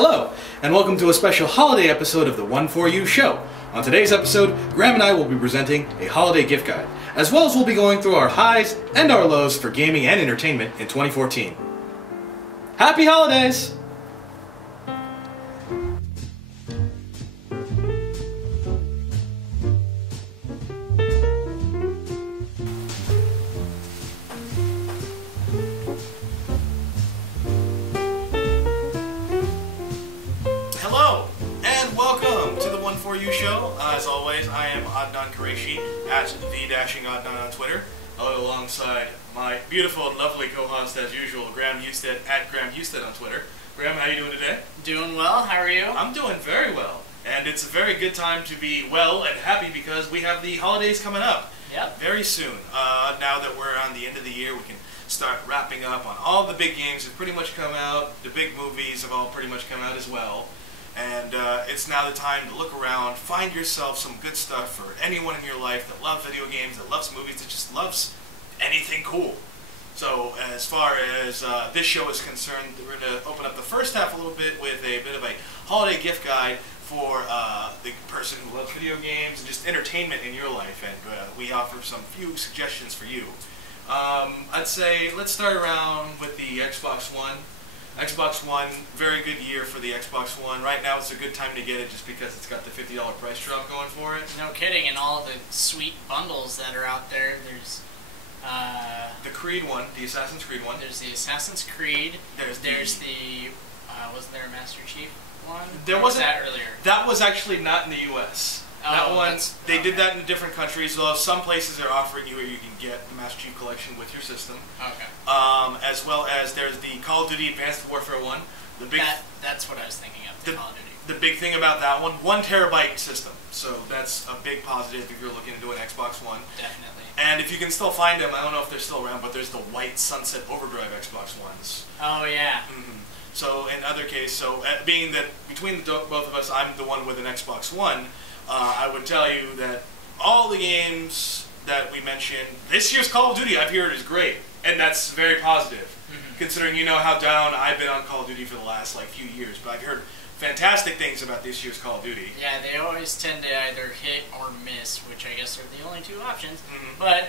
Hello, and welcome to a special holiday episode of the One4U Show. On today's episode, Graham and I will be presenting a holiday gift guide, as well as we'll be going through our highs and our lows for gaming and entertainment in 2014. Happy holidays! Hello, and welcome to the One4U Show. As always, I am Adnan and Graham at the-Adnan on Twitter, alongside my beautiful and lovely co-host, as usual, Graham Husted at Graham Husted on Twitter. Graham, how are you doing today? Doing well. How are you? I'm doing very well, and it's a very good time to be well and happy because we have the holidays coming up. Yep. Very soon. Now that we're on the end of the year, we can start wrapping up on all the big games that pretty much come out. The big movies have all pretty much come out as well. And it's now the time to look around, find yourself some good stuff for anyone in your life that loves video games, that loves movies, that just loves anything cool. So as far as this show is concerned, we're going to open up the first half a little bit with a bit of a holiday gift guide for the person who loves video games and just entertainment in your life. And we offer some few suggestions for you. I'd say let's start around with the Xbox One. Xbox One, very good year for the Xbox One. Right now it's a good time to get it just because it's got the $50 price drop going for it. No kidding, and all the sweet bundles that are out there. There's the Creed one, the Assassin's Creed one. There's the Assassin's Creed. There's the wasn't there a Master Chief one? There wasn't. That earlier. That was actually not in the U.S. That one, they did that in different countries. Well, some places are offering you where you can get the Master Chief Collection with your system. Okay. As well as there's the Call of Duty Advanced Warfare one. The big. That's what I was thinking of. The Call of Duty. The big thing about that one, 1 terabyte system. So that's a big positive if you're looking to do an Xbox One. Definitely. And if you can still find them, I don't know if they're still around, but there's the white Sunset Overdrive Xbox Ones. Oh yeah. Mm-hmm. So in other case, so being that between both of us, I'm the one with an Xbox One. I would tell you that all the games that we mentioned, this year's Call of Duty I've heard is great, and that's very positive, considering you know how down I've been on Call of Duty for the last few years. But I've heard fantastic things about this year's Call of Duty. Yeah, they always tend to either hit or miss, which I guess are the only two options. But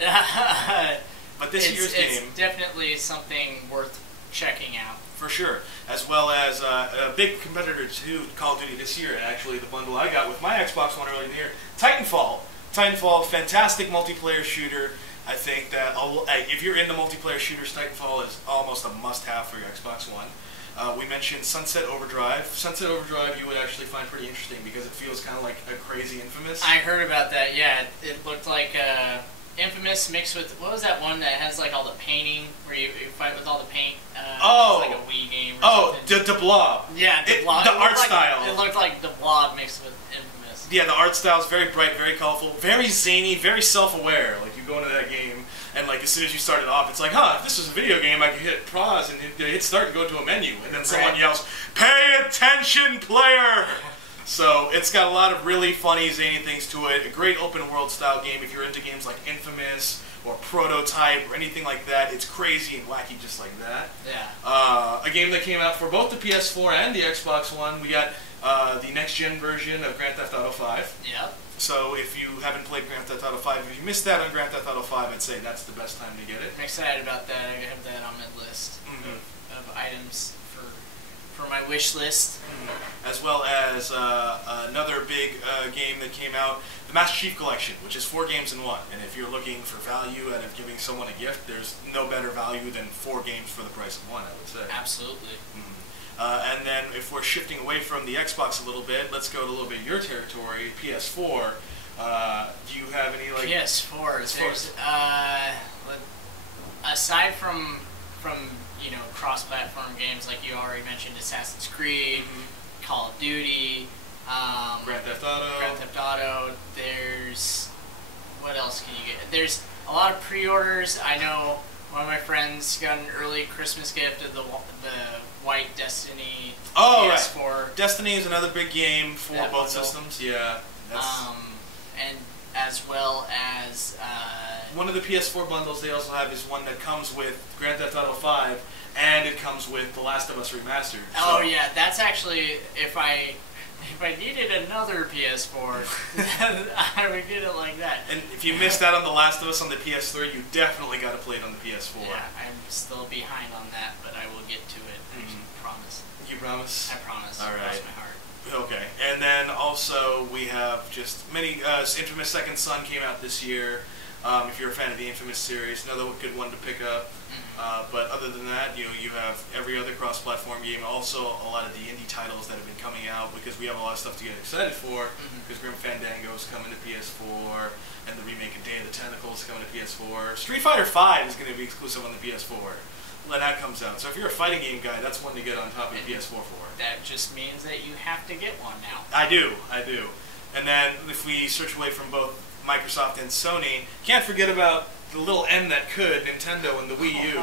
this year's game, it's definitely something worth checking out. for sure, as well as a big competitor to Call of Duty this year, and actually the bundle I got with my Xbox One earlier in the year, Titanfall. Titanfall, fantastic multiplayer shooter. I think that if you're into multiplayer shooters, Titanfall is almost a must-have for your Xbox One. We mentioned Sunset Overdrive. Sunset Overdrive you would actually find pretty interesting because it feels kind of like a crazy Infamous. I heard about that, yeah. It looked like Infamous mixed with, what was that one that has all the painting, where you fight with all the paint? Oh! It's like a Wii game or something. The Blob. Yeah, the Blob. The art style. It looked like the Blob mixed with Infamous. Yeah, the art style is very bright, very colorful, very zany, very self-aware. Like, you go into that game, and as soon as you start it off, it's like, if this was a video game, I could hit pause and hit start and go to a menu. And then someone yells, "Pay attention, player!" So it's got a lot of really funny, zany things to it. A great open-world style game if you're into games like Infamous or Prototype or anything like that. It's crazy and wacky just like that. Yeah. A game that came out for both the PS4 and the Xbox One. We got the next-gen version of Grand Theft Auto 5. Yep. So if you haven't played Grand Theft Auto 5, if you missed that on Grand Theft Auto 5, I'd say that's the best time to get it. I'm excited about that. I have that on my list of items for my wish list. As well as another big game that came out, the Master Chief Collection, which is 4 games in one. And if you're looking for value out of giving someone a gift, there's no better value than 4 games for the price of one, I would say. Absolutely. And then if we're shifting away from the Xbox a little bit, let's go to a little bit your territory, PS4. Do you have any PS4? Aside from cross-platform games like you already mentioned, Assassin's Creed, Call of Duty, Grand Theft Auto. There's what else can you get? There's a lot of pre-orders. I know one of my friends got an early Christmas gift of the white Destiny PS4. Right. Destiny is another big game for both systems. Yeah. And as well as one of the PS4 bundles they also have is one that comes with Grand Theft Auto 5 and it comes with The Last of Us Remastered. Oh yeah, that's actually if I needed another PS4, I would get it like that. And if you missed out on The Last of Us on the PS3, you definitely got to play it on the PS4. Yeah, I'm still behind on that, but I will get to it. I promise. You promise? I promise. All right. Cross my heart. Okay, and then also we have just many. Infamous Second Son came out this year. If you're a fan of the Infamous series, another good one to pick up. But other than that, you have every other cross-platform game. Also, a lot of the indie titles that have been coming out because we have a lot of stuff to get excited for. Because Grim Fandango is coming to PS4, and the remake of Day of the Tentacle is coming to PS4. Street Fighter V is going to be exclusive on the PS4 when that comes out. So if you're a fighting game guy, that's one to get on top of your PS4 for. That just means that you have to get one now. I do. And then if we switch away from both Microsoft and Sony, can't forget about the little N that could, Nintendo and the Wii U.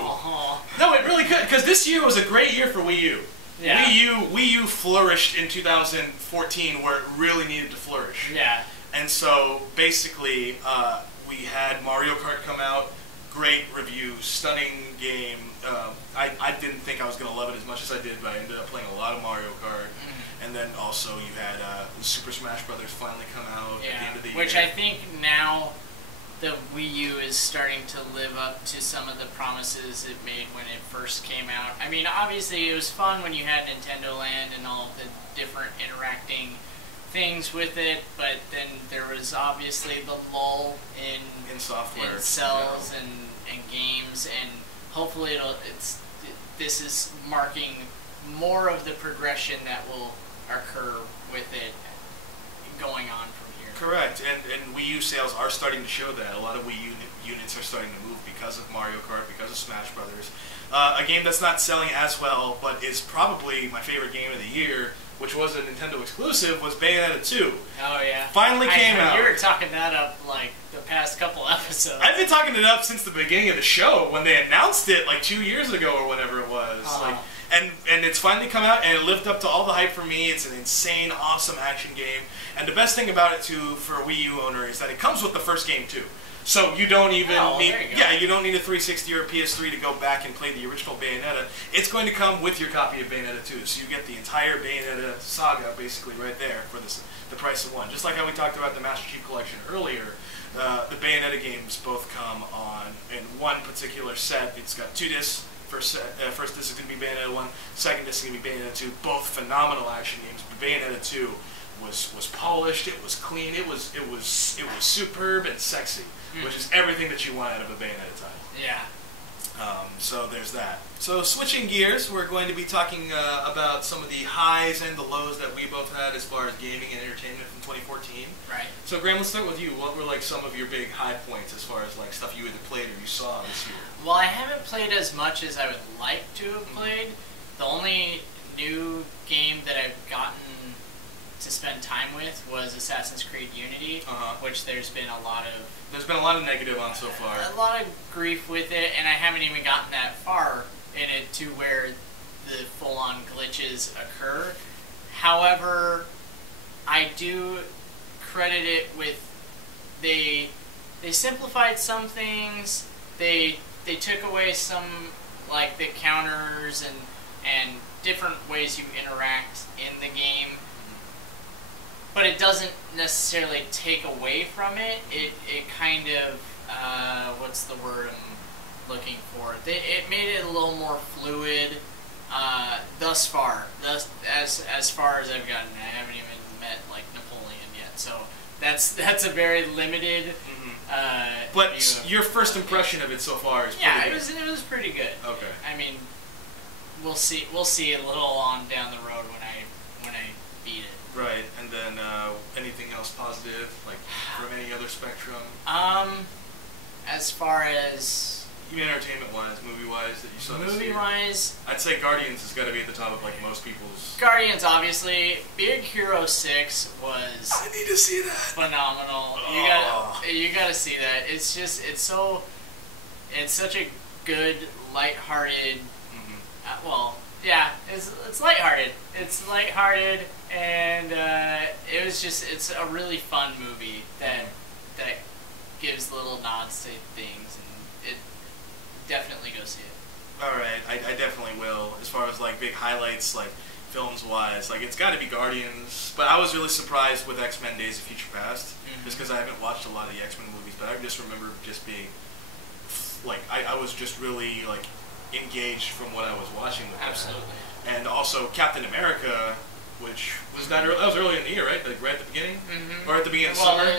No, it really could, because this year was a great year for Wii U. Yeah. Wii U flourished in 2014 where it really needed to flourish. Yeah. And so basically, we had Mario Kart come out. Great review, stunning game. I didn't think I was going to love it as much as I did, but I ended up playing a lot of Mario Kart. And then also you had Super Smash Brothers finally come out at the end of the year. Which I think now the Wii U is starting to live up to some of the promises it made when it first came out. I mean, obviously it was fun when you had Nintendo Land and all the different interacting things with it, but then there was obviously the lull in software, in sales and games, and hopefully this is marking more of the progression that will occur with it going on from here. Correct, and Wii U sales are starting to show that. A lot of Wii U units are starting to move because of Mario Kart, because of Smash Brothers. A game that's not selling as well, but is probably my favorite game of the year, which was a Nintendo exclusive, was Bayonetta 2. Oh yeah. Finally came out. You were talking that up like the past couple episodes. I've been talking it up since the beginning of the show when they announced it like 2 years ago or whatever it was. And it's finally come out, and it lived up to all the hype for me. It's an insane, awesome action game. And the best thing about it, too, for a Wii U owner is that it comes with the first game, too. So you don't even you don't need a 360 or a PS3 to go back and play the original Bayonetta. It's going to come with your copy of Bayonetta 2. So you get the entire Bayonetta saga, basically, right there for the price of one. Just like how we talked about the Master Chief Collection earlier, the Bayonetta games both come on in one particular set. It's got 2 discs. First disc is going to be Bayonetta 1, second disc is going to be Bayonetta 2, both phenomenal action games. But Bayonetta 2 was polished, it was clean, it was superb and sexy, which is everything that you want out of a Bayonetta title. Yeah. So there's that. So switching gears, we're going to be talking about some of the highs and the lows that we both had as far as gaming and entertainment from 2014. Right. So Graham, let's start with you. What were like some of your big high points as far as like stuff you either played or you saw this year? Well, I haven't played as much as I would like to have played. The only new game that I've gotten to spend time with was Assassin's Creed Unity, which there's been a lot of negative on so far. A lot of grief with it, and I haven't even gotten that far in it to where the full-on glitches occur. However, I do credit it with they simplified some things. They took away some, like the counters and different ways you interact in the game. But it doesn't necessarily take away from it. It kind of, what's the word I'm looking for? It made it a little more fluid thus far. As far as I've gotten, I haven't even met like Napoleon yet. So that's a very limited. But your first impression of it so far is pretty good. It was pretty good. Okay. I mean, we'll see a little on down the road when I beat it. Right, and then anything else positive, like from any other spectrum? As far as entertainment-wise, movie-wise, that you saw this year? Movie-wise, I'd say Guardians has got to be at the top of like most people's. Guardians, obviously. Big Hero 6 was. I need to see that. Phenomenal. Oh. You gotta see that. It's such a good, lighthearted. It's lighthearted. It's lighthearted, and it's a really fun movie that gives little nods to things, and it definitely go see it. All right, I definitely will. As far as like big highlights, like films wise, like it's got to be Guardians. But I was really surprised with X-Men: Days of Future Past, just because I haven't watched a lot of the X-Men movies. But I just remember just being like I was just really like engaged from what I was watching with Absolutely. that. And also Captain America, which was that was early in the year, right? Like right at the beginning, or at the beginning of summer.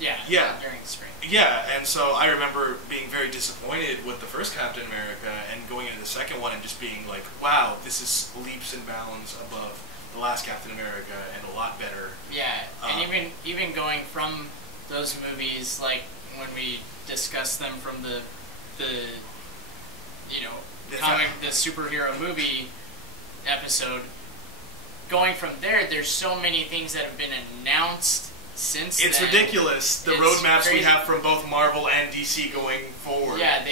Yeah, during the spring. Yeah, and so I remember being very disappointed with the first Captain America and going into the second one and just being like, wow, this is leaps and bounds above the last Captain America and a lot better. Yeah, and even going from those movies, like when we discussed them from the the superhero movie episode, going from there's so many things that have been announced since it's then. Ridiculous. The roadmaps we have from both Marvel and DC going forward. Yeah,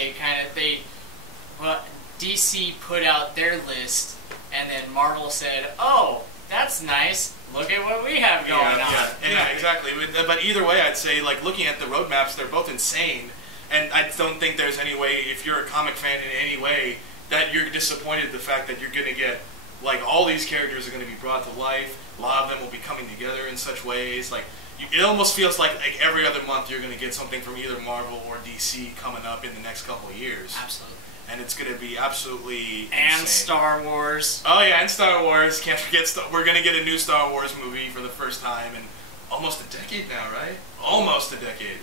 DC put out their list, and then Marvel said, "Oh, that's nice. Look at what we have going on." Yeah, exactly. But either way, I'd say, like, looking at the roadmaps, they're both insane. And I don't think there's any way, if you're a comic fan in any way, that you're disappointed the fact that you're going to get, like, all these characters are going to be brought to life. A lot of them will be coming together in such ways. Like, it almost feels like every other month you're going to get something from either Marvel or DC coming up in the next couple of years. Absolutely. And it's going to be absolutely insane. And Star Wars. Oh yeah, and Star Wars. Can't forget, we're going to get a new Star Wars movie for the first time in almost a decade now, right? Almost a decade.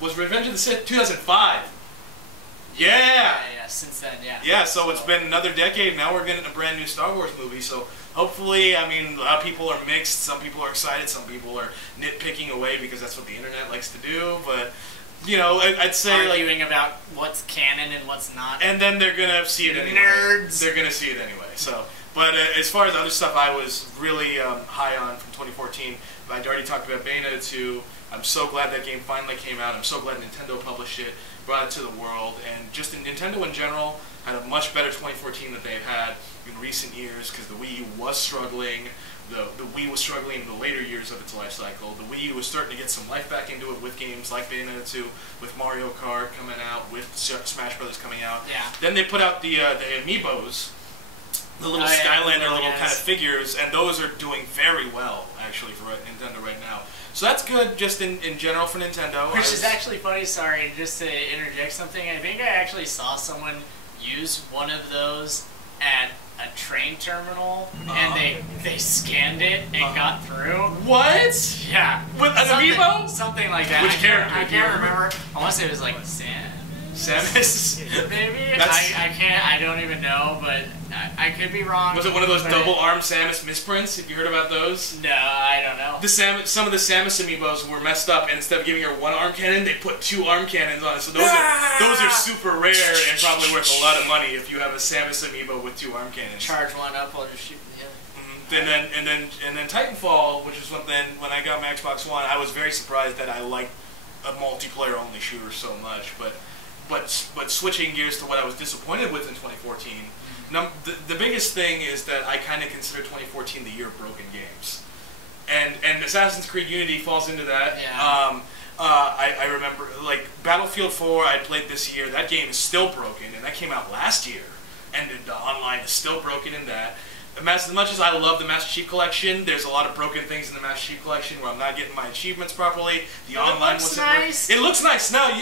Was Revenge of the Sith 2005? Yeah! Yeah, since then, yeah. Yeah, so it's been another decade, now we're getting a brand new Star Wars movie, so hopefully, I mean, a lot of people are mixed, some people are excited, some people are nitpicking away because that's what the internet likes to do, but, you know, I'd say, arguing about what's canon and what's not. And then they're gonna see it anyway. Nerds! They're gonna see it anyway, so. But as far as other stuff I was really high on from 2014, I'd already talked about Bayonetta 2. I'm so glad that game finally came out. I'm so glad Nintendo published it, brought it to the world, and just Nintendo in general had a much better 2014 than they've had in recent years because the Wii U was struggling. The Wii was struggling in the later years of its life cycle. The Wii U was starting to get some life back into it with games like Bayonetta 2, with Mario Kart coming out, with Smash Brothers coming out. Yeah. Then they put out the Amiibos, the little Skylander little kind of figures, and those are doing very well, actually, for Nintendo right now. So that's good, just in general for Nintendo. Which is actually funny, sorry, just to interject something. I think I actually saw someone use one of those at a train terminal, and they scanned it and got through. What? Yeah. With an Amiibo? Something like that. Which character? I can't remember. I want to say it was like Samus? Maybe? I don't even know, but I could be wrong. Was it one of those double-armed Samus misprints? Have you heard about those? No, I don't know. Some of the Samus amiibos were messed up, and instead of giving her one arm cannon, they put two arm cannons on it. So those are super rare and probably worth a lot of money if you have a Samus amiibo with two arm cannons. Charge one up while you're shooting the other. And then Titanfall, which was something when I got my Xbox One, I was very surprised that I liked a multiplayer only shooter so much, but switching gears to what I was disappointed with in 2014, the biggest thing is that I kind of consider 2014 the year of broken games, and Assassin's Creed Unity falls into that. Yeah. I remember, like, Battlefield 4 I played this year. That game is still broken, and that came out last year, and the online is still broken in that. As much as I love the Master Chief Collection, there's a lot of broken things in the Master Chief Collection where I'm not getting my achievements properly. The online wasn't nice. It looks nice. No,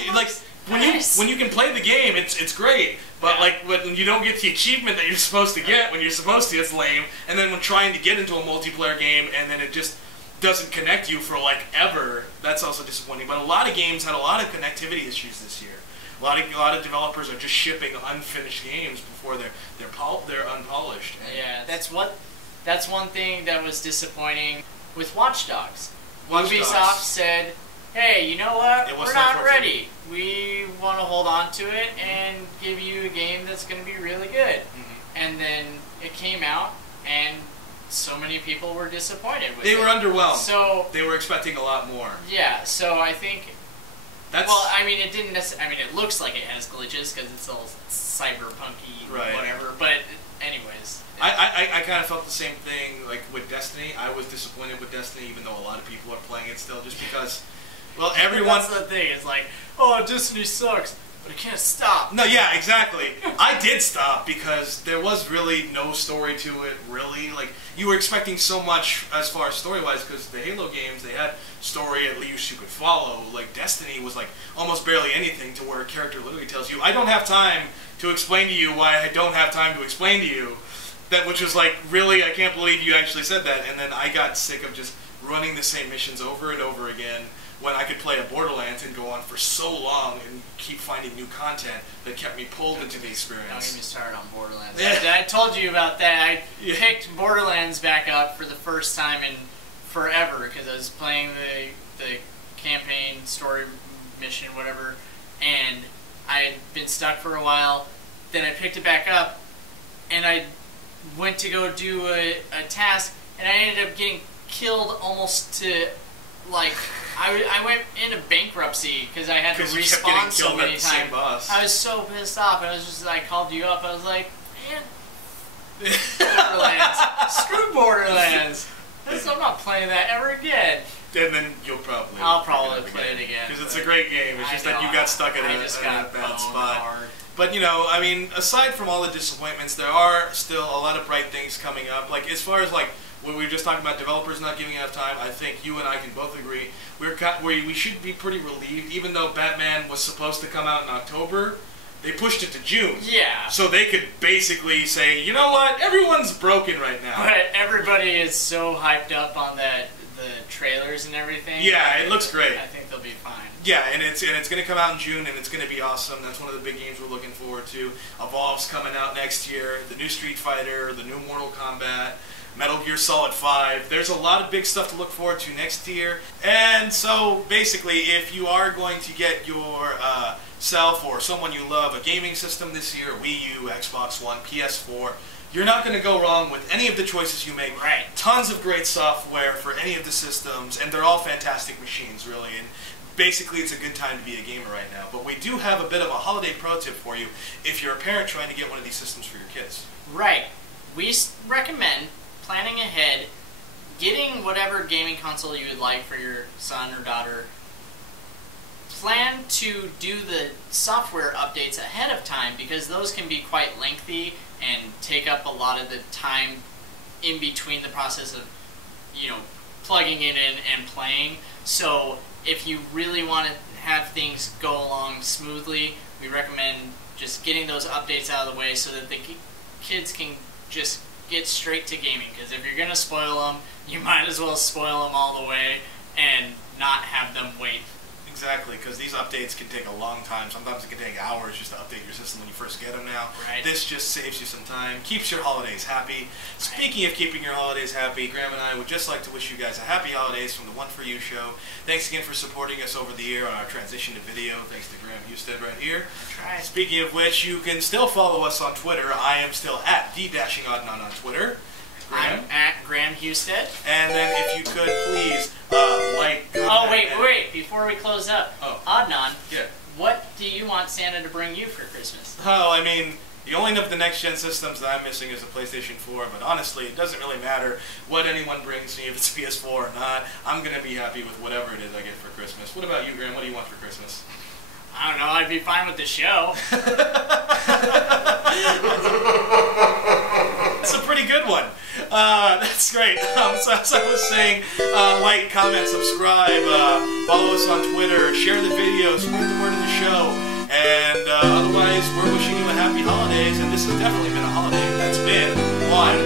when you can play the game, it's great. But when you don't get the achievement that you're supposed to get when you're supposed to, it's lame. And then when trying to get into a multiplayer game and then it just doesn't connect you for like ever, that's also disappointing. But a lot of games had a lot of connectivity issues this year. A lot of developers are just shipping unfinished games before they're unpolished. Yeah, that's one thing that was disappointing with Watch Dogs. Ubisoft said, "Hey, you know what? We're not ready. We want to hold on to it and give you a game that's going to be really good." Mm-hmm. And then it came out, and so many people were disappointed with it. They were underwhelmed. So they were expecting a lot more. Yeah, so I think. Well, I mean, it didn't necessarily. I mean, it looks like it has glitches because it's all cyberpunky, whatever. But, anyways, I kind of felt the same thing like with Destiny. I was disappointed with Destiny, even though a lot of people are playing it still, just because. Well, everyone. That's the thing. It's like, oh, Destiny sucks. but I can't stop. No, yeah, exactly. I did stop because there was really no story to it, really. Like, you were expecting so much as far as story-wise, because the Halo games, they had story at least you could follow. Like, Destiny was like almost barely anything, to where a character literally tells you, I don't have time to explain to you why I don't have time to explain to you. That, which was like, really, I can't believe you actually said that. And then I got sick of just running the same missions over and over again, when I could play a Borderlands and go on for so long and keep finding new content that kept me pulled into the experience. Don't get me started on Borderlands. Yeah. I told you about that. I picked Borderlands back up for the first time in forever, because I was playing the campaign, story mission, whatever, and I had been stuck for a while. Then I picked it back up, and I went to go do a task, and I ended up getting killed almost to, like, I went into bankruptcy because I had to respawn so many times. I was so pissed off. I was just, I called you up. I was like, man, Borderlands. Screw Borderlands. I'm not playing that ever again. And then I'll probably play it again. Because it's a great game. It's just that you got stuck in a bad spot. Hard. But, you know, I mean, aside from all the disappointments, there are still a lot of bright things coming up. Like, as far as, like, when we were just talking about developers not giving enough time, I think you and I can both agree we should be pretty relieved. Even though Batman was supposed to come out in October, they pushed it to June. Yeah. So they could basically say, you know what, everyone's broken right now. But everybody is so hyped up on the trailers and everything. Yeah, it looks great. I think they'll be fine. Yeah, and it's going to come out in June, and it's going to be awesome. That's one of the big games we're looking forward to. Evolve's coming out next year. The new Street Fighter, the new Mortal Kombat, Metal Gear Solid 5. There's a lot of big stuff to look forward to next year. And so, basically, if you are going to get your self or someone you love a gaming system this year, Wii U, Xbox One, PS4, you're not going to go wrong with any of the choices you make. Right. Tons of great software for any of the systems, and they're all fantastic machines, really. And basically, it's a good time to be a gamer right now. But we do have a bit of a holiday pro tip for you if you're a parent trying to get one of these systems for your kids. Right. We recommend planning ahead, getting whatever gaming console you would like for your son or daughter. Plan to do the software updates ahead of time, because those can be quite lengthy and take up a lot of the time in between the process of, you know, plugging it in and playing. So if you really want to have things go along smoothly, we recommend just getting those updates out of the way so that the kids can just get straight to gaming. Because if you're going to spoil them, you might as well spoil them all the way and not have them wait. Exactly, because these updates can take a long time. Sometimes it can take hours just to update your system when you first get them now. Right. This just saves you some time, keeps your holidays happy. Speaking of keeping your holidays happy, Graham and I would just like to wish you guys a happy holidays from the One4U Show. Thanks again for supporting us over the year on our transition to video. Thanks to Graham Husted right here. That's right. Speaking of which, you can still follow us on Twitter. I am still at @the_Adnan on Twitter. I'm at Graham Husted. And then if you could please like... Oh, wait. Before we close up, Adnan, yeah. What do you want Santa to bring you for Christmas? Oh, I mean, the only of the next-gen systems that I'm missing is the PlayStation 4, but honestly, it doesn't really matter what anyone brings me, if it's PS4 or not. I'm going to be happy with whatever it is I get for Christmas. What about you, Graham? What do you want for Christmas? I don't know. I'd be fine with the show. That's a pretty good one. That's great. So as I was saying, like, comment, subscribe, follow us on Twitter, share the video, spread the word of the show, and otherwise, we're wishing you a happy holidays, and this has definitely been a holiday that's been one